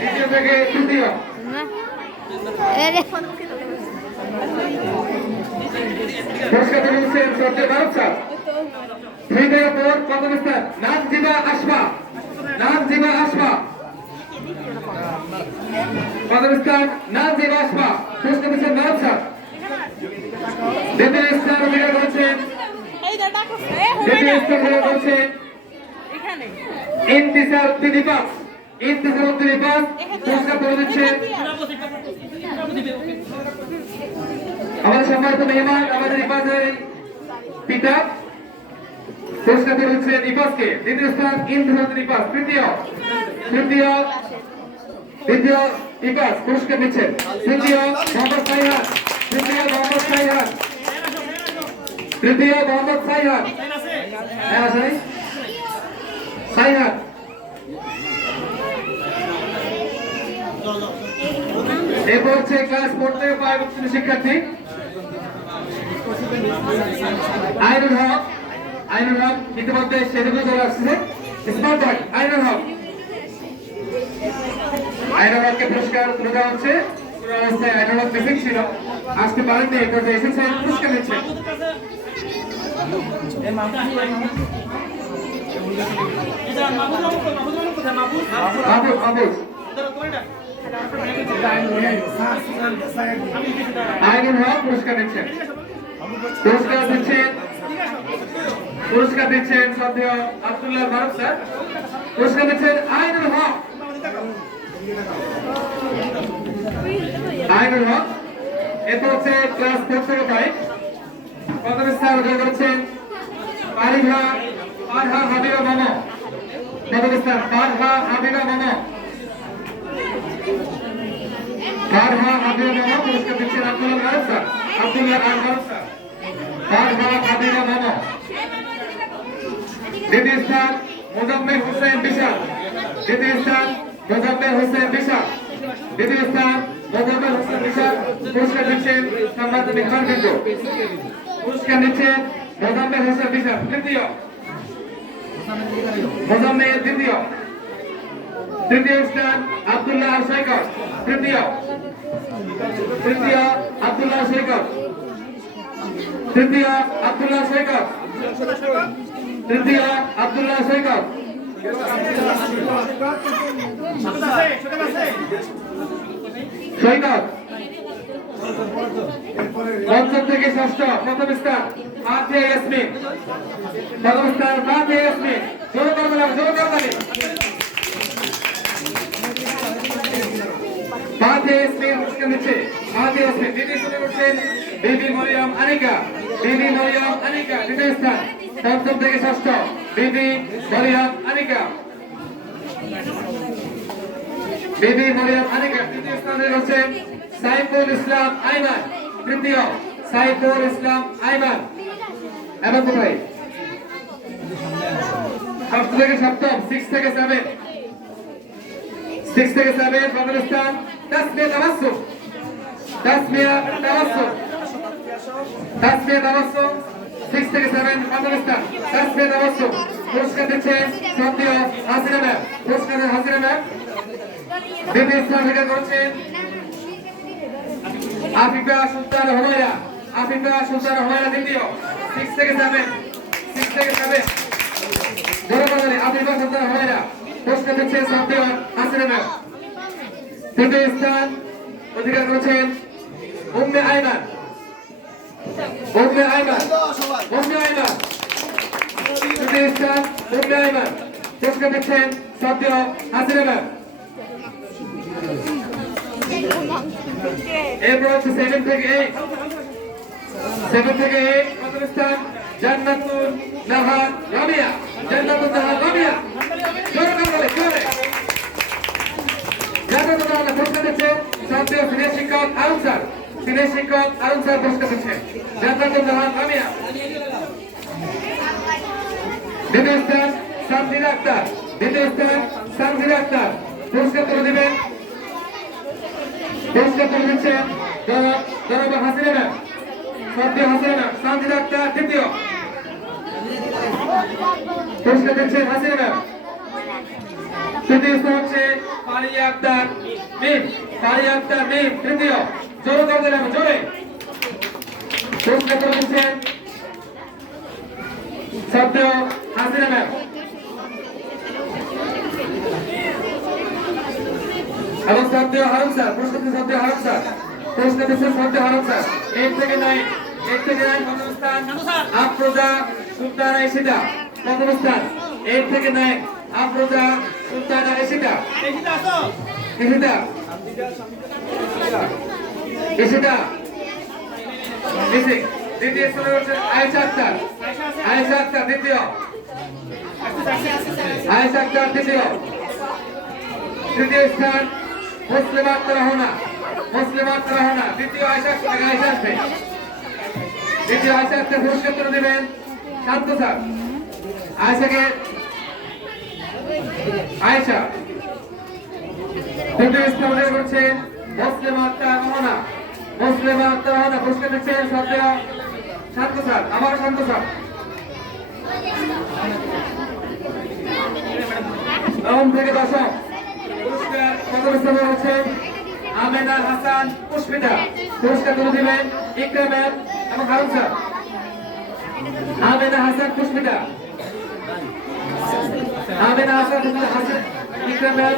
দ্বিতীয় থেকে তৃতীয়। পুরস্কার দিচ্ছেন সত্যি ভারত স্যার। 3 থেকে 4 প্রথম স্থান নাজিবা আশফা। নাজিবা আশফা প্রথম স্থান নাজিবা আশফা। পুরস্কার দিচ্ছেন ভারত স্যার। দ্বিতীয় স্থান অধিকার করেছেন ইন্তিসার উদ্দিন-ইপাস। ইন্তিসার উদ্দিন-ইপাস পুরস্কার তুলে দিচ্ছেন আমাদের সম্মানিত মেহমান, আমাদের ইপাসের পিতা। পুরস্কার তুলে দিচ্ছেন ইপাসকে। দ্বিতীয় স্থান ইন্তিসার উদ্দিন-ইপাস। দ্বিতীয় ইপাস পুরস্কার দিচ্ছেন। তৃতীয় মোহাম্মদ সাইহান। তৃতীয় মোহাম্মদ সাইহান। হ্যাঁ আসেনি সাইহান। এরপর হচ্ছে ক্লাস 4 থেকে 5 শিক্ষার্থী আইনুল হক। আইনুল হক ইতিমধ্যে সেদিকে চলে আসছে। স্মার্ট বয় আইনুল হক। আইনুল হককে পুরস্কার তুলে দেওয়া হচ্ছে। পুরো অবস্থায় আইনুল হক মিসিং ছিল, আসতে পারেননি, এই পর্যায়ে এসেছেন, পুরস্কার নিচ্ছে। আইনুল হক পুরস্কার দিচ্ছেন। পুরস্কার দিচ্ছেন শ্রদ্ধেয় আব্দুল্লাহ ফারুক স্যার। পুরস্কার দিচ্ছেন আইনুল হক। আইনুল হক। এরপর হচ্ছে ক্লাস 4 থেকে 5 প্রথম স্থান অধিকার করেছেন ফারহা হাবিবা মামা। প্রথম স্থান ফারহা হাবিবা মামা। ফারহা হাবিবা মামা পুরস্কার দিচ্ছেন আব্দুল্লাহ ফারুক স্যার। আব্দুল্লাহ ফারুক স্যার। ফারহা হাবিবা মামা। দ্বিতীয় স্থান মোজাম্মেল হোসেন বিশাল। দ্বিতীয় স্থান মোজাম্মেল হোসেন বিশাল। দ্বিতীয় স্থান মোজাম্মেল হোসেন বিশাল। পুরস্কার দিচ্ছেন সম্মানিত মেহমানবৃন্দ। পুরস্কার দিচ্ছেন মোজাম্মেল হোসেন বিশাল। তৃতীয় মোজাম্মেল। তৃতীয় স্থান আব্দুল্লাহ শেখর। তৃতীয় আব্দুল্লাহ শেখর। তৃতীয় আব্দুল্লাহ শেখর। তৃতীয় আব্দুল্লাহ শেখর। সৈকত। পঞ্চম থেকে ষষ্ঠ প্রথম স্থান ফাতিহা ইয়াসমিন। প্রথম স্থান ফাতিহা ইয়াসমিন। জোর করবেন, জোর করবেন। ফাতিহা ইয়াসমিন পুরস্কার নিচ্ছে। ফাতিহা ইয়াসমিন। দ্বিতীয় স্থানে করছেন বিবি মরিয়ম আনিকা। বিবি মরিয়ম আনিকা দ্বিতীয় স্থান। পঞ্চম থেকে ষষ্ঠ বিবি মরিয়ম আনিকা। বিবি মরিয়ম আনিকা। তৃতীয় স্থানে রয়েছেন সাইফুল ইসলাম আইমান। তৃতীয় সাইফুল ইসলাম আইমান। এবং কোথায় ষষ্ঠ থেকে সপ্তম 6 থেকে 7 প্রথম স্থান তাসমিয়া তাবাসসুম। তাসমিয়া তাবাসসুম। 6 থেকে 7 প্রথম স্থান তাসমিয়া তাবাসসুম। পুরস্কার দিচ্ছেন শ্রদ্ধেয় হাসিনা ম্যাম। পুরস্কার হাসিনা ম্যাম। দ্বিতীয় স্থান অধিকার করছেন আফিফা সুলতান হুমায়রা। আফিফা সুলতান হুমায়রা দ্বিতীয়। 6 থেকে 7 বরাবর আফিফা সুলতান হুমায়রা। পুরস্কার দিচ্ছেন শ্রদ্ধেয় হাসিনা ম্যাম। তৃতীয় স্থান অধিকার করেছেন উম্মে আইমান। তৃতীয় স্থান উম্মে আইমান। পুরস্কার দিচ্ছেন শ্রদ্ধেয় হাসিনা ম্যাম। এরপর হচ্ছে 7 থেকে 8 প্রথম স্থান জান্নাতুল নাহার রাবিয়া। জান্নাতুল নাহার রাবিয়া। জান্নাতুল নাহার পুরস্কার দিচ্ছে শ্রদ্ধেয় সিনিয়র শিক্ষক আরুন স্যার। পুরস্কার দিচ্ছে জান্নাতুল নাহার রাবিয়া। দ্বিতীয় স্থান সামজিদা আক্তার। পুরস্কার তুলে দিবেন। পুরস্কার তুলে দিচ্ছেন জনাব হাসিনা ম্যাম। শ্রদ্ধেয় হাসিনা ম্যাম। সামজিদা আক্তার তৃতীয়। পুরস্কার দিচ্ছেন হাসিনা ম্যাম। তৃতীয় স্থান হচ্ছে ফারিয়া আক্তার মিম, ফারিয়া আক্তার মিম তৃতীয়। জোরে করে দিলাম, জোরে। পুরস্কার তুলে দিচ্ছেন শব্দ হাসিনা ম্যাম এবং শব্দ হারুন স্যার। পুরস্কার দিচ্ছেন শব্দ হারুন স্যার। পুরস্কার দিচ্ছেন শব্দ হারুন স্যার। 8 থেকে 9 প্রথম স্থান আফরোজা সুলতানা এশিতা। প্রথম স্থান 8 থেকে 9 আফরোজা সুলতানা এশিতা। এশিতা এশিতা মিসিং। দ্বিতীয় স্থানে রয়েছে আয়েশা আক্তার। আয়েশা আক্তার দ্বিতীয়। আয়েশা আক্তার তৃতীয়। তৃতীয় স্থান মুসলিমা রাহনা। মুসলিমা রাহনা দ্বিতীয়। আয়েশা আয়েশা আসবে। দ্বিতীয় আয়েশা আক্তার পুরস্কার তুলে দেবেন শান্ত স্যার। আয়েশাকে আয়েশা। তৃতীয় স্থান অধিকার করছেন মুসলিমা রাহনা। মুসলিমা রাহনা পুরস্কার দিচ্ছেন শব্দ শান্ত স্যার। আবার শান্ত স্যার। নবম থেকে দশম পুরস্কার প্রথম স্থানে হচ্ছেন আমেনা হাসান পুষ্পিতা। পুরস্কার তুলে দিবেন ইকরাম ম্যাম এবং হারুন স্যার। আমেনা হাসান পুষ্পিতা। আমেনা হাসান ইকরাম ম্যাম,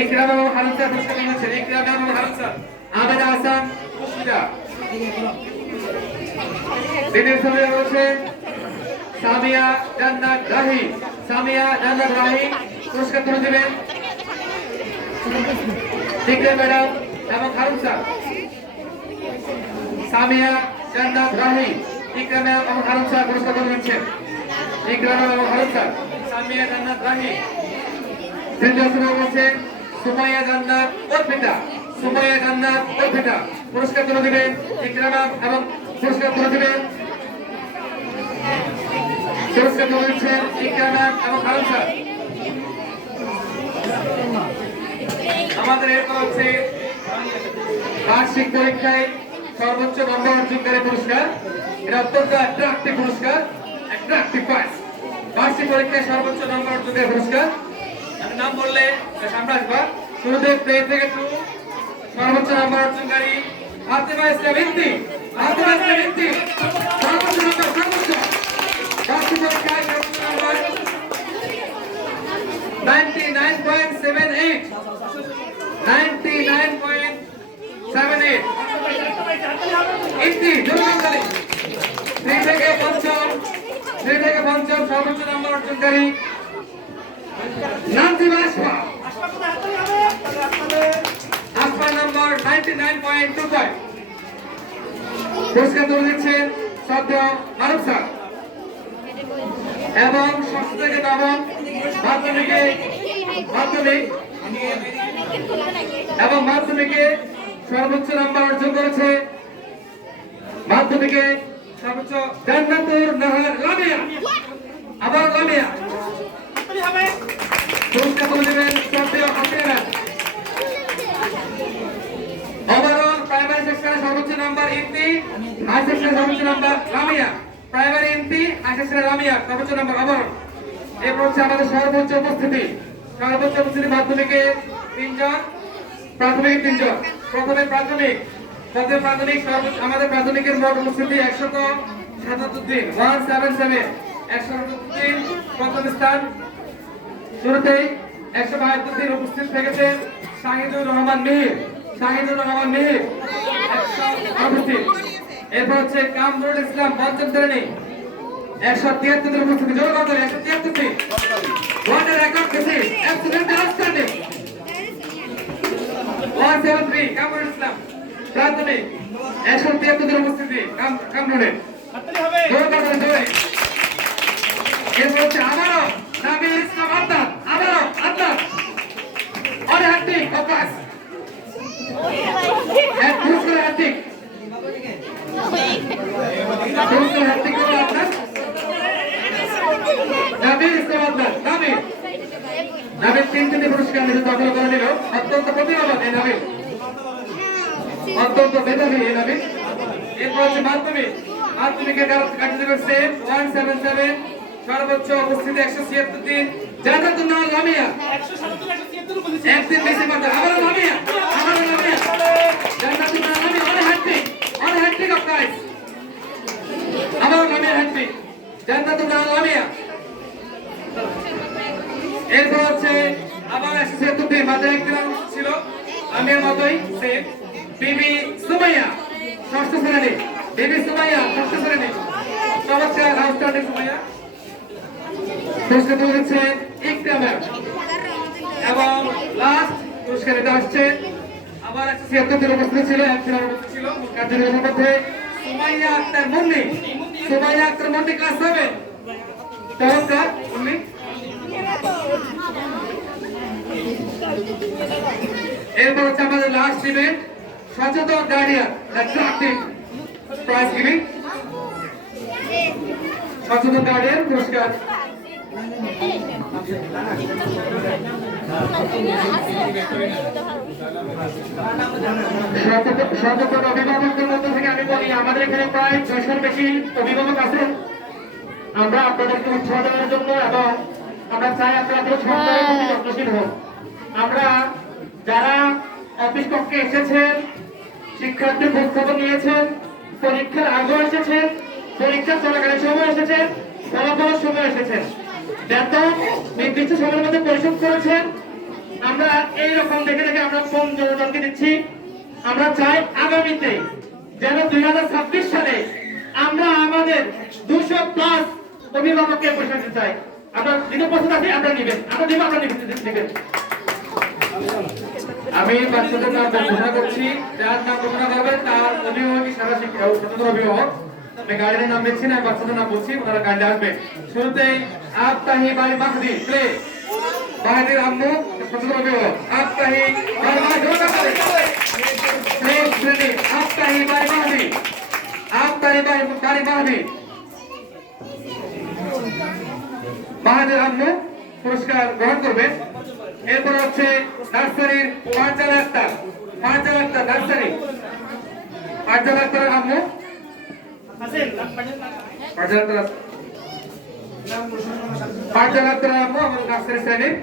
ইকরাম এবং হারুন স্যার পুরস্কার নিয়েছেন। ইকরাম ম্যাম এবং হারুন স্যার। আমেনা হাসান পুষ্পিতা। দ্বিতীয় স্থানে রয়েছেন সামিয়া জান্নাত রাহি। সামিয়া জান্নাত রাহি পুরস্কার তুলে দিবেন ইকরাম ম্যাডাম এবং হারুন স্যার। সামিয়া জান্নাত রাহি, ইকরাম ম্যাম এবং হারুন স্যার পুরস্কার তুলে দিচ্ছেন। ইকরাম ম্যাম এবং হারুন স্যার। সামিয়া জান্নাত রাহি। তৃতীয় স্থানে রয়েছেন সুমাইয়া জান্নাত অর্পিতা। সুমাইয়া জান্নাত অর্পিতা পুরস্কার তুলে দিবেন ইকরাম ম্যাম এবং পুরস্কার তুলে দিবেন পুরস্কার তুলে দিচ্ছেন ইকরাম ম্যাম এবং হারুন স্যার। আমাদের এরপর হচ্ছে বার্ষিক পরীক্ষায় সর্বোচ্চ নম্বর অর্জনকারী পুরস্কার। এটা অত্যন্ত অ্যাট্রাকটিভ পুরস্কার, অ্যাট্রাকটিভ প্রাইজ। বার্ষিক পরীক্ষায় সর্বোচ্চ নম্বর অর্জনকারী পুরস্কার। আমি নাম বললে সামনে আসবা। শুরুতে প্লে থেকে টু সর্বোচ্চ নম্বর অর্জনকারী ফাতেমা ইসলাম ইন্তি। ফাতেমা ইসলাম ইন্তি সর্বোচ্চ নম্বর, সর্বোচ্চ বার্ষিক পরীক্ষায় সর্বোচ্চ নম্বর 99.78। 99.78 ইন্তি জোরদারি। 3 থেকে পঞ্চম সর্বোচ্চ নম্বর অর্জনকারী নাজিমা আশফা। আশফা নম্বর 99.25। পুরস্কার তুলে দিচ্ছেন শব্দ মারুফ স্যার। এবং ষষ্ঠ থেকে নবম মাধ্যমিকে এবং মাধ্যমিকে সর্বোচ্চ নাম্বার অর্জন করেছে মাধ্যমিকে সর্বোচ্চ জান্নাতুর নাহার লামিয়া। আবার লামিয়া পুরস্কার তুলে দেবেন সত্যিও হাসিনা। ওভারঅল প্রাইমারি সেকশনে সর্বোচ্চ নাম্বার ইন্তি, হাই সেকশনে সর্বোচ্চ নাম্বার লামিয়া। প্রাইমারি ইন্তি, হাই সেকশনে লামিয়া সর্বোচ্চ নাম্বার ওভারঅল। এরপর হচ্ছে আমাদের সর্বোচ্চ উপস্থিতি। মাধ্যমিকে 3 জন, প্রাথমিক 3 জন। প্রথমে প্রাথমিক আমাদের প্রাথমিকের মোট উপস্থিতি 177 177 177 প্রথম স্থান। শুরুতেই 172 দিন উপস্থিত থেকেছেন শাহিদুর রহমান মিহির। শাহিদুর রহমান মিহির 168। এরপর হচ্ছে কামরুল ইসলাম পঞ্চম শ্রেণী 173 দিন উপস্থিতি। জোর কথা 173 দিন। What a record this is! Absolutely outstanding! 173 Kamrul Islam প্রাথমিক 173 দিন উপস্থিতি কামরুলের। জোর কথা জোরে। এরপর হচ্ছে আবারও নাবিল ইসলাম আদ্নান। আবারও আদ্নান অন হ্যাট্রিক ফোকাস এন্ড পুরস্কার হ্যাট্রিক। পুরস্কার হ্যাট্রিক করে আদ্নান নাবিল ইসলাম আদ্নান। নাবিল 3টি পুরস্কার নিজে দখল করে নিল। অত্যন্ত প্রতিভাবান এই নাবিল, অত্যন্ত মেধাবী এই নাবিল। এরপর হচ্ছে মাধ্যমিকে কার্যকর করছে 177 সর্বোচ্চ উপস্থিতি 176 জান্নাতুন্নাহ লামিয়া 177 একদিন বেশি কথা আবারও Lamia Jannatunnah Lamia on hat-trick of prize আবারও লামিয়া হ্যাট্রিক জান্নাতুন্নাহ লামিয়া। এরপর হচ্ছে আবার 176 মাঝে একদিন ছিল আমির মতোই সেম বিবি সুমাইয়া ষষ্ঠ শ্রেণী বিবি সুমাইয়া ষষ্ঠ শ্রেণী চমৎকার আউটস্ট্যান্ডিং সুমাইয়া। পুরস্কার হচ্ছে ইকরামা এবং লাস্ট পুরস্কার এটা আসছে আবার 176 জন উপস্থিত ছিল একজন উপস্থিত ছিল কার্যক্রমের মধ্যে সুমাইয়া আক্তার মুন্নি ক্লাস 7 চমৎকার মুন্নি। এরপর হচ্ছে আমাদের লাস্ট ইভেন্ট সচেতন গার্ডিয়ান অ্যাট্রাক্টিভ প্রাইজ গিভিং সচেতন গার্ডিয়ান পুরস্কার। সচেতন অভিভাবকদের মধ্যে থেকে আমি বলি আমাদের এখানে প্রায় 600 বেশি অভিভাবক আছে। আমরা আপনাদেরকে উৎসাহ দেওয়ার জন্য এবং আমরা চাই আপনাদের সন্তানের প্রতি যত্নশীল হোক। আমরা যারা অফিস কক্ষে এসেছেন শিক্ষার্থীর খোঁজখবর নিয়েছেন পরীক্ষার আগেও এসেছেন পরীক্ষা চলাকালীন সময় এসেছেন ফলাফলের সময় এসেছেন বেতন নির্দিষ্ট সময়ের মধ্যে পরিশোধ করেছেন। আমরা এইরকম দেখে আমরা ফোন জনগণকে দিচ্ছি। আমরা চাই আগামীতে যেন 2026 সালে আমরা আমাদের 200+ অভিভাবককে পরিষদ চাই। আমরা দিতে পছন্দ আছি আপনারা নেবেন আমরা দিব আপনারা নেবেন। আমি বাচ্চাদের নাম ঘোষণা করছি যার নাম ঘোষণা করবেন তার অভিভাবকই সারা শিক্ষা সচেতন অভিভাবক। আমি গার্ডিয়ানের নাম লিখছি না বাচ্চাদের নাম বলছি ওনারা গার্ডিয়ান আসবে। শুরুতেই আফতাহি বাই মাহদি প্লে মাহদির আম্মু সচেতন অভিভাবক আফতাহি বাই মাহদি প্লে শ্রেণী আফতাহি বাই মাহদি মাহদির আম্মু পুরস্কার গ্রহণ করবেন। এরপর হচ্ছে নার্সারির ফারজানা আক্তার নার্সারি ফারজানা আক্তারের আম্মু ফারজানা আক্তারের আম্মু আমাদের নার্সারি শ্রেণীর।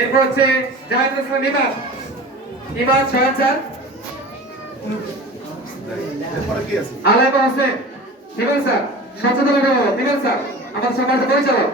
এরপর হচ্ছে জাহিদুল ইসলাম ইমাদ সহায়তা আলাইবা হোসেন নিবেন স্যার সচেতন অভিভাবক নিবেন স্যার আমাদের সমাজের পরিচালক।